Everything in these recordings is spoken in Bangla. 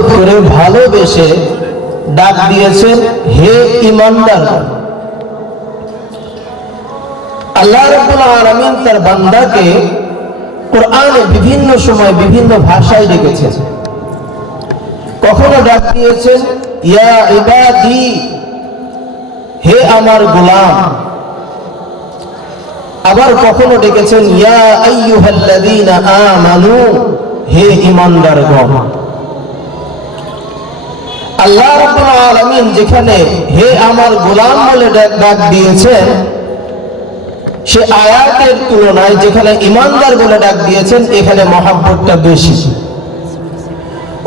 মহব্বত করে ভালোবেসে ডাক দিয়েছেন হে ঈমানদার। আল্লাহ রাব্বুল আলামিন তার বান্দাকে কোরআনে বিভিন্ন সময় বিভিন্ন ভাষায় ডেকেছেন। কখনো ডাক দিয়েছেন ইয়া ইবাদি, হে আমার গোলাম। আবার কখনো ডেকেছেন ইয়া আইয়ুহাল্লাযীনা আমানু, হে ঈমানদারগণ। আল্লাহ রাব্বুল আলামিন যেখানে হে আমার গোলাম বলে ডাক দিয়েছেন, সে আয়াতের তুলনায় যেখানে ঈমানদার বলে ডাক দিয়েছেন এখানে মহব্বতটা বেশি।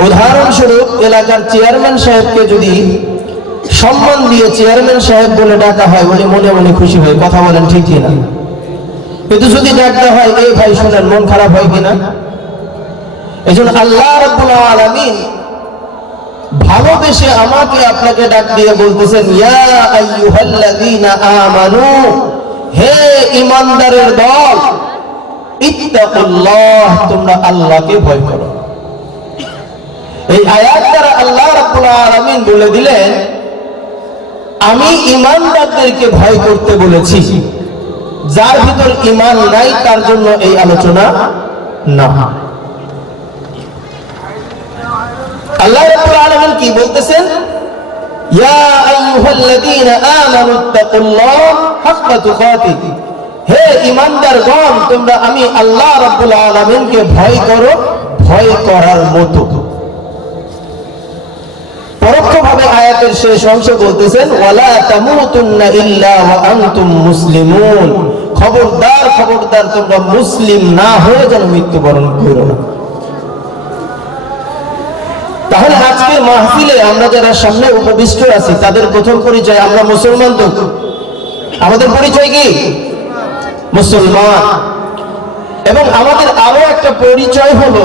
উদাহরণস্বরূপ এলাকার চেয়ারম্যান সাহেবকে যদি সম্মান দিয়ে চেয়ারম্যান সাহেব বলে ডাকা হয়, উনি মনে মনে খুশি হয়, কথা বলেন ঠিক কিনা? কিন্তু যদি ডাকতে হয় এই ভাই শোনেন, মন খারাপ হয় কিনা? এজন্য আল্লাহ রাব্বুল আলামিন ভালোবেসে আমাকে আপনাকে ডাক দিয়ে বলতেছেন ইয়া আইয়ুহাল্লাযীনা আমানু, হে ঈমানদারের দল, ইত্তাকুল্লাহ, তোমরা আল্লাহকে ভয় করো। এই আয়াত দ্বারা আল্লাহ রাব্বুল আলামিন বলে দিলেন আমি ঈমানদারদেরকে ভয় করতে বলেছি। যার ভিতর ঈমান নাই তার জন্য এই আলোচনা না। আল্লাহ রাব্বুল আলামিন কি বলতেছেন? ইয়া আইয়ুহাল্লাযীনা আমানুত্তাকুল্লাহ হাক্কা তুকাতিহ, হে ঈমানদারগণ, তোমরা আমি আল্লাহ রাব্বুল আলামিনকে ভয় করো ভয় করার মতো। পরোক্ষভাবে আয়াতের শেষ অংশে বলতেছেন ওয়ালা তামুতুন্না ইল্লা ওয়া আনতুম মুসলিমুন, খবরদার খবরদার তোমরা মুসলিম না হয়ে যেন মৃত্যুবরণ করো না। তাহলে আজকের মাহফিলে আমরা যারা সামনে উপবিষ্ট আছি তাদের প্রথম পরিচয় আমরা মুসলমান। তো আমাদের পরিচয় কি? মুসলমান। এবং আমাদের আরো একটা পরিচয় হলো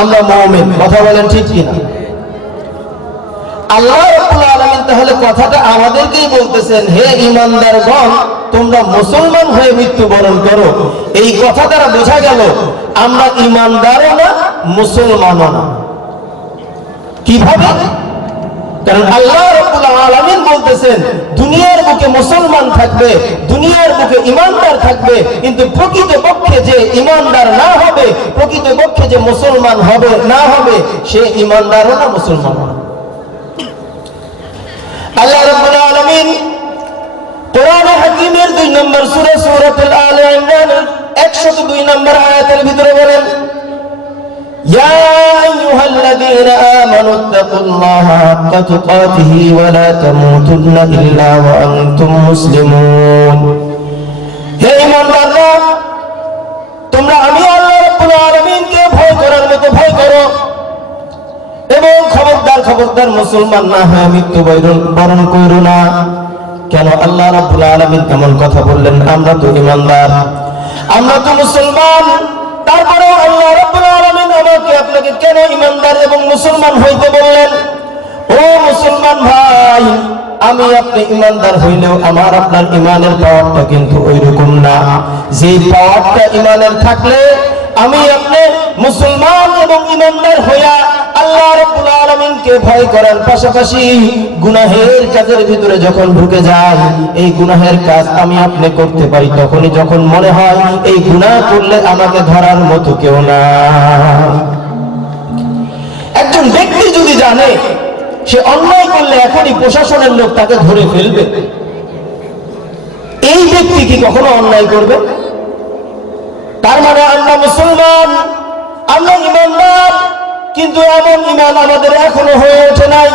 আমরা মুমিন, কথা বলেন ঠিক কিনা? আল্লাহ রাব্বুল আলামিন তাহলে কথাটা আমাদেরকেই বলতেছেন হে ঈমানদারগণ, তোমরা মুসলমান হয়ে মৃত্যুবরণ করো। এই কথা দ্বারা বোঝা গেল আমরা ঈমানদারও না মুসলমানও না। কিভাবে? কারণ আল্লাহ রাব্বুল আলামিন বলতেছেন দুনিয়ার বুকে মুসলমান থাকবে, দুনিয়ার বুকে ঈমানদার থাকবে, কিন্তু প্রকৃতপক্ষে যে ঈমানদার না হবে, প্রকৃতপক্ষে যে মুসলমান হবে না হবে, সে ঈমানদারও না মুসলমানও না। আল্লাহ রাব্বুল আলামিন কোরআনে হাকীমের 2 নম্বর সূরা সূরাতুল আলে ইমরানের 102 নম্বর আয়াতের ভিতরে বলেন ইয়া আইয়ুহাল্লাযীনা আমানুত্তাকুল্লাহা হাক্কা তুকাতিহি ওয়া লা তামুতুন্না ইল্লা ওয়া আনতুম মুসলিমুন, হে ঈমানদাররা, তোমরা আমি আল্লাহ রাব্বুল আলামিনকে ভয় করার মতো ভয় করো এবং খবরদার খবরদার মুসলমান না হয়ে মৃত্যুবরণ করো না। কেন আল্লাহ রাব্বুল আলামিন এমন কথা বললেন? আমরা তো ঈমানদার, আমরা তো মুসলমান, তারপরেও আল্লাহ রাব্বুল আলামিন আমাকে আপনাকে কেন ঈমানদার এবং মুসলমান হইতে বললেন? ও মুসলমান ভাই, আমি আপনি ঈমানদার হইলেও আমার আপনার ঈমানের পাওয়ারটা কিন্তু ওইরকম না। যে পাওয়ারটা ঈমানের থাকলে আমি আপনি মুসলমান এবং ঈমানদার হইয়া আল্লাহ রাব্বুল আলামিনকে ভয় করার পাশাপাশি গুনাহের কাজের ভিতরে যখন ঢুকে যায়, এই গুনাহের কাজ আমি আপনি করতে পারি তখনই যখন মনে হয় এই গুনাহ করলে আমাকে ধরার মতো কেউ না। একজন ব্যক্তি যদি জানে সে অন্যায় করলে এখনই প্রশাসনের লোক তাকে ধরে ফেলবে, এই ব্যক্তি কি কখনো অন্যায় করবে? তার মানে আমরা মুসলমান, আমরা ঈমানদার, কিন্তু এমন ঈমান আমাদের এখনো হয়ে ওঠে নাই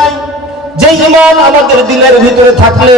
যে ঈমান আমাদের দিলের ভিতরে থাকলে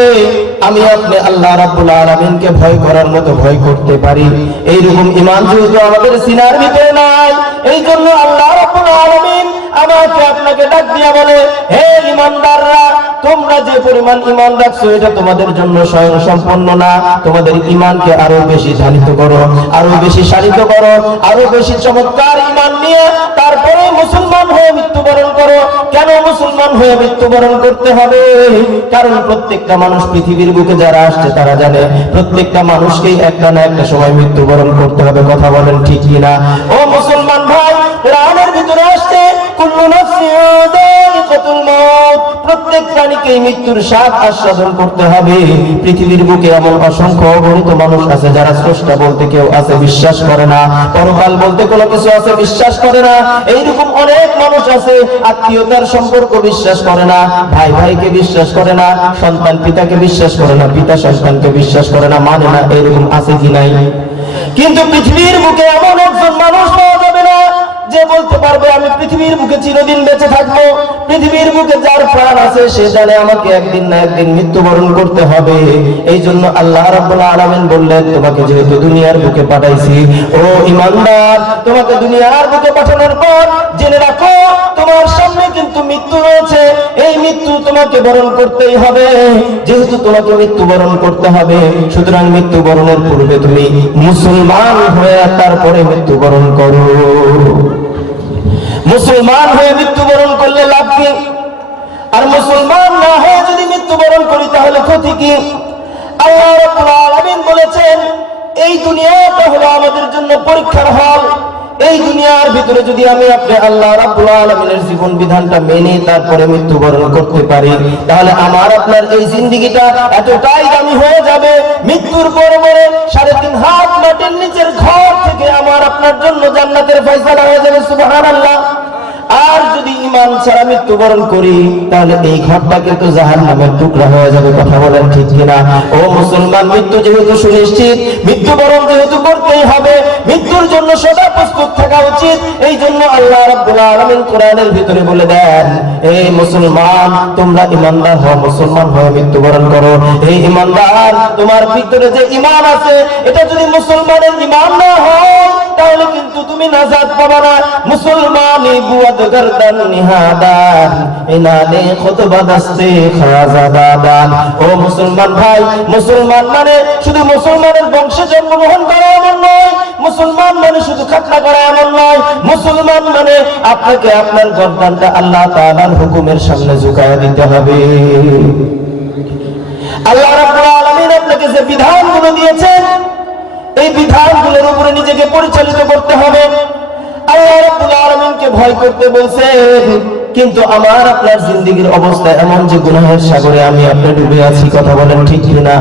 আমি আপনি আল্লাহ রাব্বুল আলামিনকে ভয় করার মতো ভয় করতে পারি। এইরকম ঈমান যেহেতু আমাদের সিনার ভিতরে নাই, এই জন্য আল্লাহ রাব্বুল আলামিন আমাকে আপনাকে ডাক দিয়া বলে হে ঈমানদাররা, তোমরা যে পরিমাণ ঈমান রাখছো এটা তোমাদের জন্য স্বয়ং সম্পন্ন না। তোমাদের ঈমানকে আরো বেশি ধারিত করো, আরো বেশি শানিত করো, আরো বেশি চমৎকার ঈমান নিয়ে তারপরে মুসলমান হয়ে মৃত্যুবরণ করো। কেন মুসলমান হয়ে মৃত্যুবরণ করতে হবে? কারণ প্রত্যেকটা মানুষ পৃথিবীর বুকে যারা আসছে তারা জানে প্রত্যেকটা মানুষকেই একটা না একটা সময় মৃত্যুবরণ করতে হবে, কথা বলেন ঠিক কিনা? ও মুসলমান ভাই, কোরআনের ভিতরে আসছে কুল্লু নাফসিন প্রাণীকে মৃত্যুর স্বাদ আস্বাদন করতে হবে। পৃথিবীর বুকে এমন অসংখ্য অগণিত মানুষ আছে যারা স্রষ্টা বলতে কেউ আছে বিশ্বাস করে না, পরকাল বলতে কোনো কিছু আছে বিশ্বাস করে না। এইরকম অনেক মানুষ আছে আত্মীয়তার সম্পর্ক বিশ্বাস করে না, ভাই ভাইকে বিশ্বাস করে না, সন্তান পিতাকে বিশ্বাস করে না, পিতা সন্তানকে বিশ্বাস করে না, মানে না। এরকম আছে কি নাই? কিন্তু পৃথিবীর বুকে এমন একজন মানুষ পাওয়া যাবে না যে বলতে পারবে আমি পৃথিবীর বুকে চিরদিন বেঁচে থাকবো। পৃথিবীর বুকে যার প্রাণ আছে সে জানে আমাকে একদিন না একদিন মৃত্যুবরণ করতে হবে। এই জন্য আল্লাহ রাব্বুল আলামিন বললেন, তোমাকে যেহেতু দুনিয়ার বুকে পাঠাইছি, ও ঈমানদার, তোমাকে দুনিয়ার বুকে পাঠানোর পর জেনে রাখো তোমার সামনে কিন্তু মৃত্যু রয়েছে। এই মৃত্যু তোমাকে বরণ করতেই হবে। যেহেতু তোমাকে মৃত্যুবরণ করতে হবে, সুতরাং মৃত্যুবরণের পূর্বে তুমি মুসলমান হয়ে তারপরে মৃত্যুবরণ করো। মুসলমান হয়ে মৃত্যুবরণ করলে লাভ কি? আর মুসলমান না হয়ে যদি মৃত্যুবরণ করি তাহলে ক্ষতি কি? আল্লাহ রাব্বুল আলামিন বলেছেন, এই দুনিয়াটা হলো আমাদের জন্য পরীক্ষার হল। এই দুনিয়ার ভিতরে যদি আমি আপনি আল্লাহ রাব্বুল আলামিনের জীবন বিধানটা মেনে তারপরে মৃত্যুবরণ করতে পারি, তাহলে আমার আপনার এই জিন্দেগিটা এতটাই দামি হয়ে যাবে, মৃত্যুর পরে 3.5 হাত মাটির নিচের ঘর থেকে আমার আপনার জন্য জান্নাতের ফয়সালা হয়ে যাবে। সুবহানাল্লাহ। আর যদি ঈমান ছাড়া মৃত্যুবরণ করি তাহলে এই ঘরটা কিন্তু জাহান্নামের টুকরা হয়ে যাবে। কথা বলেন ঠিক কিনা? ও মুসলমান, মৃত্যু যেহেতু সুনিশ্চিত, মৃত্যুবরণ যেহেতু করতেই হবে, মৃত্যুর জন্য সদা প্রস্তুত থাকা উচিত। এই জন্য আল্লাহ রাব্বুল আলামিন কোরআনের ভিতরে বলে দেন, এই মুসলমান তোমরা ঈমানদার হও, মুসলমান হয়ে মৃত্যুবরণ করো। এই ঈমানদার, তোমার ভিতরে যে ঈমান আছে এটা যদি মুসলমানের ঈমান না হয় তাহলে কিন্তু তুমি নাজাত পাবে না। মুসলমানি বুয়াদ গর্দান নিহাদান ইনানে খুতবা দস্তে খাজাদাদান। ও মুসলমান ভাই, মুসলমান মানে শুধু মুসলমানের বংশে জন্মগ্রহণ করা এমন নয়, মুসলমান মানে শুধু খাতনা করা এমন নয়। মুসলমান মানে আপনাকে আপনার গর্দানটা আল্লাহ তাআলার হুকুমের সামনে ঝুঁকায় দিতে হবে। আল্লাহ রাব্বুল আলামিন আপনাকে যে বিধানগুলো দিয়েছেন এই বিধানগুলোর উপরে নিজেকে পরিচালিত করতে হবে। আল্লাহ রাব্বুল আলামিনকে ভয় করতে বলছেন, কিন্তু আমার আপনার জিন্দেগীর অবস্থা এমন যে গুনাহের সাগরে আমি আপনি ডুবে আছি। কথা বলেন ঠিক কিনা?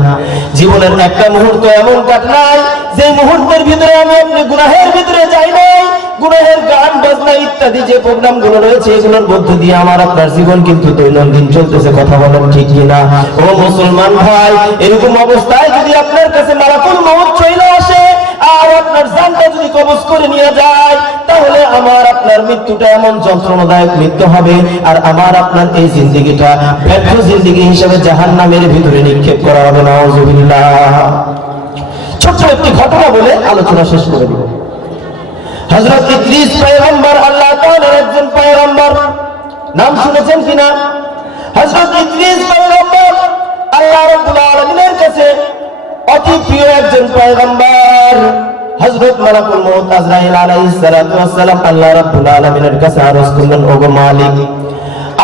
জীবনের একটা মুহূর্ত এমন কাটনাই যে মুহূর্তের ভিতরে আমি আপনি গুনাহের ভিতরে যাই নাই। গুনাহের গান বাজনা ইত্যাদি যে প্রোগ্রাম গুলো রয়েছে এগুলোর মধ্য দিয়ে আমার আপনার জীবন কিন্তু দৈনন্দিন চলতেছে। কথা বলেন ঠিক কিনা? ও মুসলমান ভাই, এরকম অবস্থায় যদি আপনার কাছে মালাকুল মউত চলে আসে আর আপনার জানটা যদি কবজ করে নিয়ে যায়, তাহলে আমার আপনার মৃত্যুটা এমন যন্ত্রণাদায়ক মৃত্যু হবে, আর আমার আপনার এই জিন্দেগিটা ব্যর্থ জিন্দেগি হিসেবে জাহান্নামের ভিতরে নিক্ষেপ করা হবে। নাউযুবিল্লাহ। ছোট্ট একটি ঘটনা বলে আলোচনা শেষ করে দিব। হযরত ইদ্রিস পয়গম্বর আল্লাহ তাআলার একজন পয়গম্বর, নাম শুনেছেন কিনা? হযরত ইদ্রিস পয়গম্বর আল্লাহ রাব্বুল আলামিনের কাছে অতি প্রিয় একজন পয়গম্বর। হযরত মালাকুল মউত আজরাইল আলাইহিস সালাতু ওয়াস সালাম আল্লাহ রাব্বুল আলামিনের কাছে আরজ করলেন, ওগো মালিক,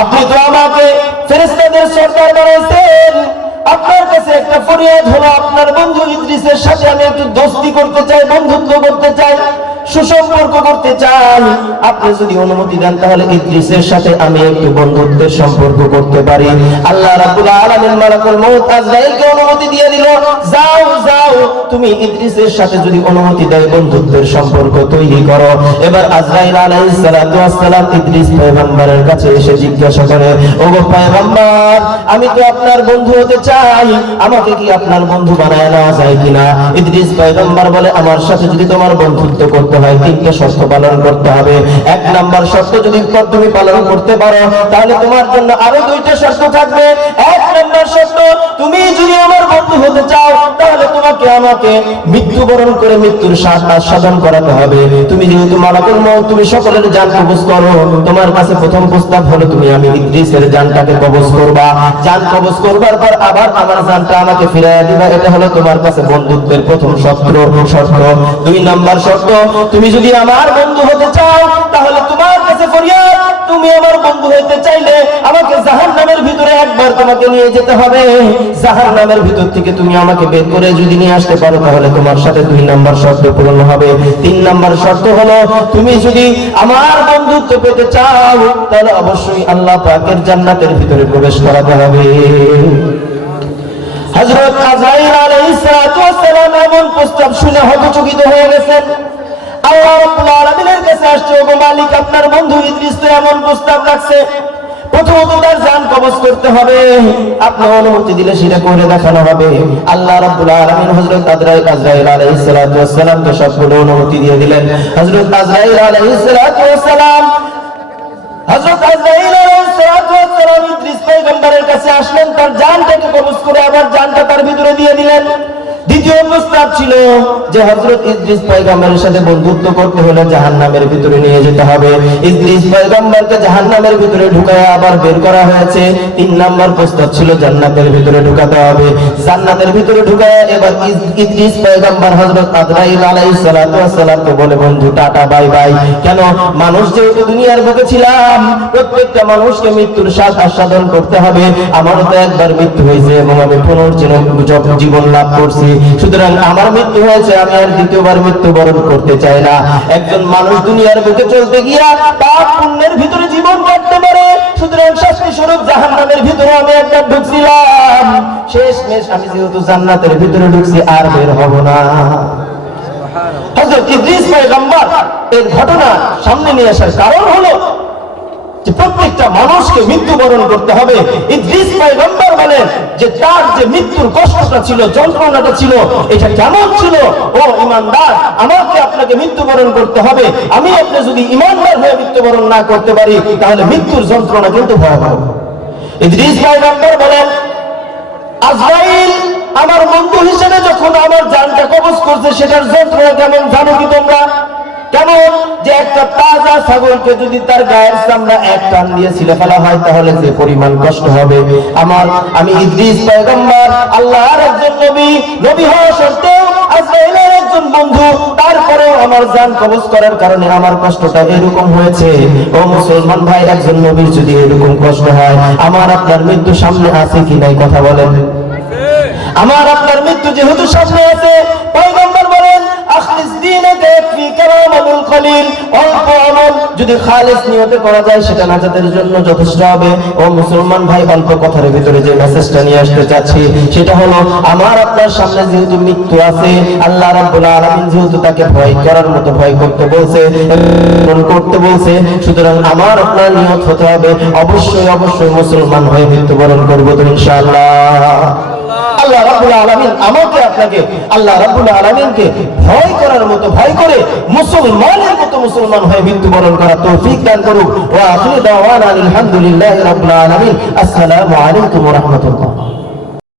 আপনি তো আমাকে ফেরেশতাদের সরদার বানাইছেন, আপনার কাছে একটা ফরিয়াদ হলো, আপনার বন্ধু ইদ্রিসের সাথে আমি একটু দোস্তি করতে চাই, বন্ধুত্ব করতে চাই, সুসম্পর্ক করতে চাই। আপনি যদি অনুমতি দেন তাহলে ইদ্রিসের সাথে আমি একটু বন্ধুত্বের সম্পর্ক করতে পারি। আল্লাহ রাব্বুল আলামিন মালাকুল মউত আজরাইলকে অনুমতি দিয়ে দিল, যাও যাও, তুমি ইদ্রিসের সাথে যদি অনুমতি দেয় বন্ধুত্বের সম্পর্ক তৈরি করো। এবার আজরাইল আলাইহিস সালাতু ওয়াস সালাম ইদ্রিস পয়গম্বরের কাছে এসে জিজ্ঞাসা করে, ওগো পয়গম্বর, আমি তো আপনার বন্ধু হতে চাই, আমাকে কি আপনার বন্ধু বানায় নেওয়া যায় কিনা? ইদ্রিস পয়গম্বর বলে, আমার সাথে যদি তোমার বন্ধুত্ব করতে হয় 3টা শর্ত পালন করতে হবে। 1 নাম্বার শর্ত যদি তুমি পালন করতে পারো তাহলে তোমার জন্য আরো 2টা শর্ত থাকবে। 1 নাম্বার শর্ত, তুমি যদি আমার বন্ধু হতে চাও তাহলে তোমাকে আমাকে মৃত্যুবরণ করে মৃত্যুর স্বাদ আস্বাদন করাতে হবে। তুমি যেহেতু মালাকুল মউত, তুমি সকলের জান কবজ করো, তোমার কাছে প্রথম প্রস্তাব হলো তুমি আমি ইদ্রিসের জানটাকে কবজ করবা। জান কবজ করবার পর আবার আমার জানটা আমাকে ফিরিয়ে দিবা। এটা হলো তোমার কাছে বন্ধুত্বের প্রথম শর্ত। 2 নাম্বার শর্ত, তুমি যদি আমার বন্ধু হতে চাও তাহলে তোমার কাছে ফরিয়াদ, তুমি আমার বন্ধু হতে চাইলে আমাকে জাহান্নামের ভিতরে একবার তোমাকে নিয়ে যেতে হবে। জাহান্নামের ভিতর থেকে তুমি আমাকে বের করে যদি নিয়ে আসতে পারো তাহলে তোমার সাথে 2 নম্বর শর্ত পূরণ হবে। 3 নম্বর শর্ত হলো তুমি যদি আমার বন্ধুত্ব পেতে চাও তাহলে অবশ্যই আল্লাহ পাকের জান্নাতের ভিতরে প্রবেশ করাতে হবে। হযরত আজরাইল আলাইহিস সালাতু ওয়াস সালাম এমন প্রস্তাব শুনে হতচকিত হয়ে গেছেন। আল্লাহ রাব্বুল আলামিনের কাছে আসছে, ওগো মালিক, আপনার বন্ধু ইদ্রিস তো এমন প্রস্তাব রাখছে, প্রথমত তার জান কবজ করতে হবে, আপনি অনুমতি দিলে সেটা করে দেখানো হবে। আল্লাহ রাব্বুল আলামিন হযরত আজরাইল আলাইহিস সালাতু ওয়াস সালামকে সবগুলো অনুমতি দিয়ে দিলেন। হযরত আজরাইল আলাইহিস সালাতু ওয়াস সালাম ইদ্রিস পয়গম্বরের কাছে আসলেন, তার জানটাকে কবজ করে আবার জানটা তার ভিতরে দিয়ে দিলেন। দ্বিতীয় প্রস্তাব ছিল যে হযরত ইদ্রিস পয়গম্বরের সাথে বন্ধুত্ব করতে হলে জাহান্নামের ভিতরে নিয়ে যেতে হবে। ইদ্রিস পয়গম্বরকে জাহান্নামের ভিতরে ঢুকায় আবার বের করা হয়েছে। 3 নম্বর প্রস্তাব ছিল জান্নাতের ভিতরে ঢুকাতে হবে। জান্নাতের ভিতরে ঢুকায় এবার ইদ্রিস পয়গম্বর হযরত আজরাইল আলাইহিস সালাতু ওয়াস সালামকে বলে, বন্ধু টাটা বাই বাই। কেন? মানুষ যেহেতু দুনিয়ার বুকে ছিলাম, প্রত্যেকটা মানুষকে মৃত্যুর স্বাদ আস্বাদন করতে হবে। আমারও তো একবার মৃত্যু হয়েছে এবং আমি পুনর্জীবন লাভ করছি, সুতরাং আমার মৃত্যু হয়েছে, আমি আর দ্বিতীয়বার মৃত্যুবরণ করতে চাই না। একজন মানুষ দুনিয়ার বুকে চলতে গিয়া পাপ পুণ্যের ভিতরে জীবন কাটতে পারে, সুতরাং শাস্তি স্বরূপ জাহান্নামের ভিতরে আমি একবার ঢুকছিলাম, শেষমেশ আমি যেহেতু জান্নাতের ভিতরে ঢুকছি আর বের হব না। হযরত ইদ্রিস পয়গম্বর এর ঘটনা সামনে নিয়ে আসার কারণ হলো যে প্রত্যেকটা মানুষকে মৃত্যুবরণ করতে হবে। ইদ্রিস পয়গম্বর বলেন যে তার যে মৃত্যুর কষ্টটা ছিল, যন্ত্রণাটা ছিল, এটা কেমন ছিল? ও ঈমানদার, আমাকে আপনাকে মৃত্যুবরণ করতে হবে। আমি আপনি যদি ঈমানদার হয়ে মৃত্যুবরণ না করতে পারি তাহলে মৃত্যুর যন্ত্রণা কিন্তু ভয়াবহ। ইদ্রিস পয়গম্বর বলেন, আজরাইল আমার বন্ধু হিসেবে যখন আমার জানটা কবজ করছে সেটার যন্ত্রণা কেমন জানো কি তোমরা? কেমন যে একটা তাজা ছাগলকে যদি তার গায়ের চামড়া এক টান দিয়ে ছিলে ফেলা হয় তাহলে যে পরিমাণ কষ্ট হবে। আমি ইদ্রিস পয়গম্বর, আল্লাহর একজন নবী হওয়া সত্ত্বেও আজরাইলের একজন বন্ধু, তারপরেও আমার জান কবজ করার কারণে আমার কষ্টটা এরকম হয়েছে। ও মুসলমান ভাই, একজন নবীর যদি এরকম কষ্ট হয়, আমার আপনার মৃত্যু সামনে আছে কি নাই কথা বলেন? আমার আপনার মৃত্যু যেহেতু সামনে আছে, পয়গম্বর বলেন আখলিস দীনাকা ইয়াকফিকা আমালুল কলিল, অল্প আমল যদি খালিস নিয়তে করা যায় সেটা নাজাতের জন্য যথেষ্ট হবে। ও মুসলমান ভাই, অল্প কথার ভিতরে যে মেসেজটা নিয়ে আসতে চাচ্ছি সেটা হলো, আমার আপনার সামনে যেহেতু মৃত্যু আছে, আল্লাহ রাব্বুল আলামিন যেহেতু তাকে ভয় করার মতো ভয় করতে বলছে, সুতরাং আমার আপনার নিয়ত হতে হবে অবশ্যই মুসলমান হয়ে মৃত্যুবরণ করবো তো ইনশাআল্লাহ। আল্লাহ রাব্বুল আলামিন আমাকে আপনাকে আল্লাহ রাব্বুল আলামিনকে ভয় করার মতো ভয় করে মুসলমানের মতো মুসলমান হয়ে মৃত্যুবরণ করার তৌফিক দান করুক। ওয়া আখিরু দাওয়ানা আলহামদুলিল্লাহি রাব্বিল আলামিন। আসসালামু আলাইকুম ওয়া রাহমাতুল্লাহ।